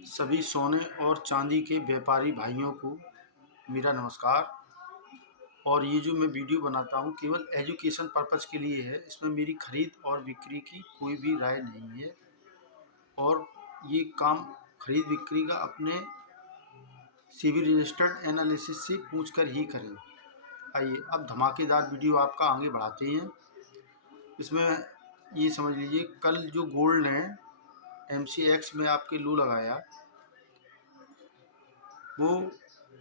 सभी सोने और चांदी के व्यापारी भाइयों को मेरा नमस्कार। और ये जो मैं वीडियो बनाता हूँ केवल एजुकेशन पर्पज़ के लिए है। इसमें मेरी खरीद और बिक्री की कोई भी राय नहीं है और ये काम खरीद बिक्री का अपने सिविल रजिस्टर्ड एनालिसिस से पूछ कर ही करें। आइए अब धमाकेदार वीडियो आपका आगे बढ़ाते हैं। इसमें ये समझ लीजिए, कल जो गोल्ड ने MCX में आपके लो लगाया वो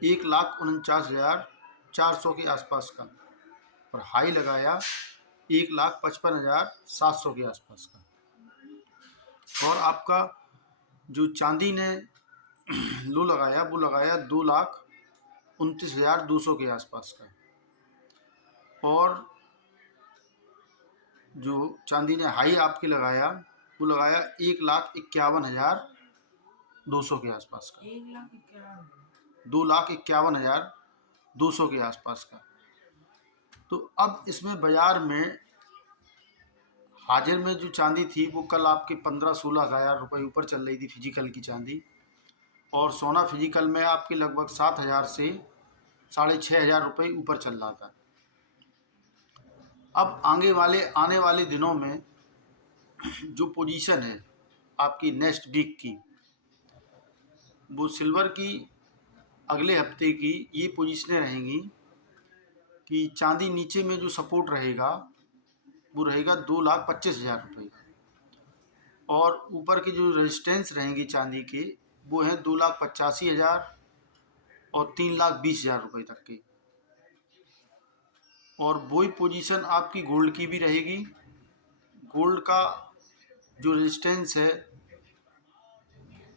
1,49,400 के आसपास का, और हाई लगाया 1,55,700 के आसपास का। और आपका जो चांदी ने लो लगाया वो लगाया 2,29,200 के आसपास का। और जो चांदी ने हाई आपके लगाया वो लगाया 1,51,200 के आसपास का, 2,51,200 के आसपास का। तो अब इसमें बाजार में हाजिर में जो चांदी थी वो कल आपके 15-16 हज़ार रुपये ऊपर चल रही थी फिजिकल की चांदी, और सोना फिजिकल में आपके लगभग 7,000 से 6,500 रुपये ऊपर चल रहा था। अब आने वाले दिनों में जो पोजीशन है आपकी नेक्स्ट वीक की, वो सिल्वर की अगले हफ्ते की ये पोजीशनें रहेंगी कि चांदी नीचे में जो सपोर्ट रहेगा वो रहेगा 2,25,000 रुपये का, और ऊपर की जो रेजिस्टेंस रहेंगी चांदी के वो हैं 2,85,000 और 3,20,000 रुपये तक के। और वही पोजीशन आपकी गोल्ड की भी रहेगी। गोल्ड का जो रेजिस्टेंस है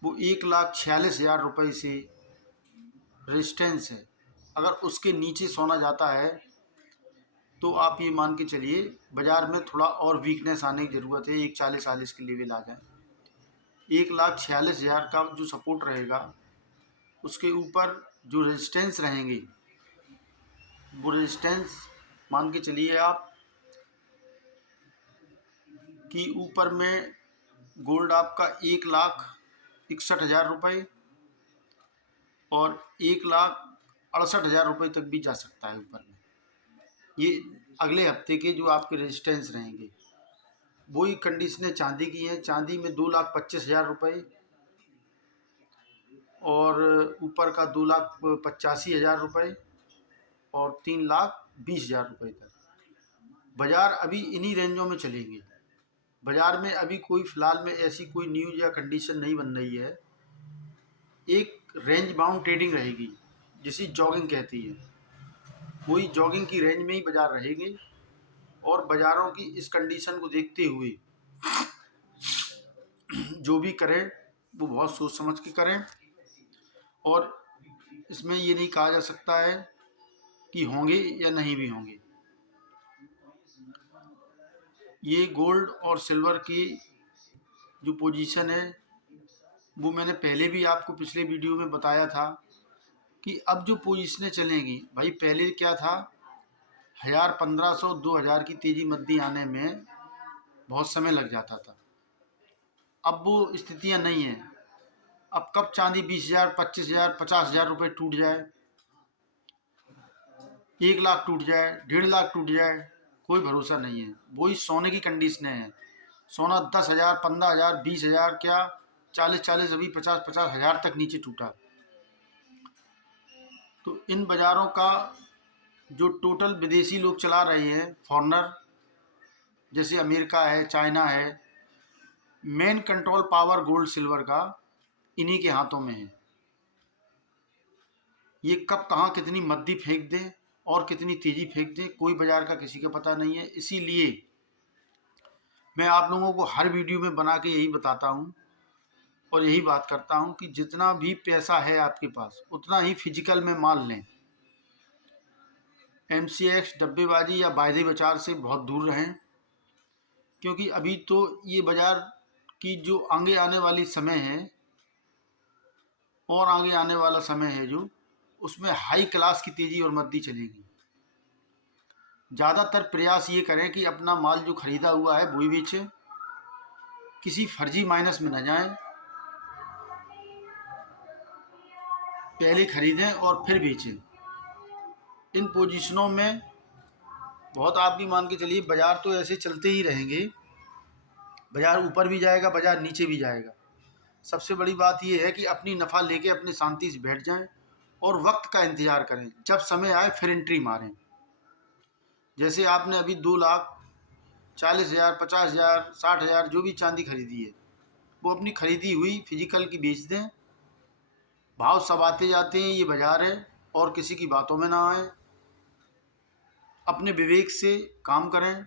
वो 1,46,000 रुपये से रेजिस्टेंस है। अगर उसके नीचे सोना जाता है तो आप ये मान के चलिए बाज़ार में थोड़ा और वीकनेस आने की ज़रूरत है, 1,40,40 के लेवल आ जाए। 1,46,000 का जो सपोर्ट रहेगा उसके ऊपर जो रेजिस्टेंस रहेंगे वो रेजिस्टेंस मान के चलिए आप कि ऊपर में गोल्ड आपका 1,61,000 रुपये और 1,68,000 रुपये तक भी जा सकता है ऊपर में। ये अगले हफ्ते के जो आपके रेजिस्टेंस रहेंगे वही कंडीशनें चांदी की हैं। चांदी में 2,25,000 रुपये और ऊपर का 2,85,000 रुपये और 3,20,000 रुपये तक। बाज़ार अभी इन्हीं रेंजों में चलेंगे। बाज़ार में अभी कोई फ़िलहाल में ऐसी कोई न्यूज़ या कंडीशन नहीं बन रही है। एक रेंज बाउंड ट्रेडिंग रहेगी जिसे जॉगिंग कहती है, वही जॉगिंग की रेंज में ही बाज़ार रहेंगे। और बाज़ारों की इस कंडीशन को देखते हुए जो भी करें वो बहुत सोच समझ के करें, और इसमें ये नहीं कहा जा सकता है कि होंगे या नहीं भी होंगे। ये गोल्ड और सिल्वर की जो पोजीशन है वो मैंने पहले भी आपको पिछले वीडियो में बताया था कि अब जो पोजीशनें चलेंगी भाई, पहले क्या था 1,000, 1,500, 2,000 की तेज़ी मंदी आने में बहुत समय लग जाता था। अब वो स्थितियां नहीं हैं। अब कब चांदी 20,000, 25,000, 50,000 रुपये टूट जाए, 1,00,000 टूट जाए, 1,50,000 टूट जाए, कोई भरोसा नहीं है। वही सोने की कंडीशनें हैं। सोना 10,000, 15,000, 20,000, क्या 40,40, अभी 50,50,000 तक नीचे टूटा। तो इन बाज़ारों का जो टोटल विदेशी लोग चला रहे हैं, फॉरेनर, जैसे अमेरिका है, चाइना है, main control power gold silver का इन्हीं के हाथों में है। ये कब कहाँ कितनी मद्दी फेंक दें और कितनी तेज़ी फेंक दें, कोई बाज़ार का किसी का पता नहीं है। इसीलिए मैं आप लोगों को हर वीडियो में बना के यही बताता हूँ और यही बात करता हूँ कि जितना भी पैसा है आपके पास उतना ही फिजिकल में माल लें। MCX डब्बेबाजी या वायदे विचार से बहुत दूर रहें, क्योंकि अभी तो ये बाज़ार की जो आगे आने वाली समय है और आगे आने वाला समय है जो उसमें हाई क्लास की तेज़ी और मद्दी चलेगी। ज़्यादातर प्रयास ये करें कि अपना माल जो ख़रीदा हुआ है वही बेचें, किसी फर्जी माइनस में न जाएं। पहले खरीदें और फिर बेचें। इन पोजीशनों में बहुत आप भी मान के चलिए, बाज़ार तो ऐसे चलते ही रहेंगे, बाज़ार ऊपर भी जाएगा, बाज़ार नीचे भी जाएगा। सबसे बड़ी बात ये है कि अपनी नफ़ा लेके अपने शांति से बैठ जाएं और वक्त का इंतज़ार करें, जब समय आए फिर एंट्री मारें। जैसे आपने अभी 2,40,000, 50,000, 60,000 जो भी चांदी खरीदी है, वो अपनी खरीदी हुई फिजिकल की बेच दें। भाव सब आते जाते हैं, ये बाज़ार है, और किसी की बातों में ना आए, अपने विवेक से काम करें।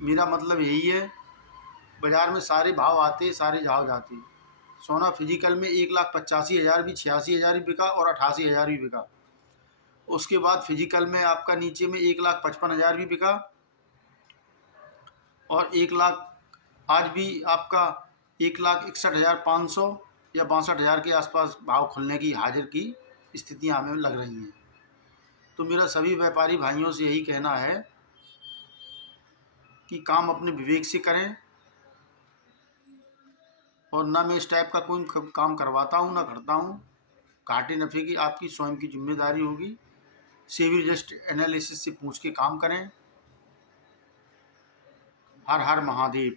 मेरा मतलब यही है, बाज़ार में सारे भाव आते, सारे भाव जाते। सोना फिजिकल में 1,85,000 भी, 86,000 भी बिका और 88,000 भी बिका। उसके बाद फिजिकल में आपका नीचे में 1,55,000 भी बिका, और 1,00,000 आज भी आपका 1,61,500 या 62,000 के आसपास भाव खुलने की हाजिर की स्थितियाँ हमें लग रही हैं। तो मेरा सभी व्यापारी भाइयों से यही कहना है कि काम अपने विवेक से करें, और ना मैं इस टाइप का कोई काम करवाता हूँ, ना करता हूँ। घाटे नफ़े की आपकी स्वयं की जिम्मेदारी होगी। सेबी रजिस्टर एनालिसिस से पूछ के काम करें। हर हर महादेव।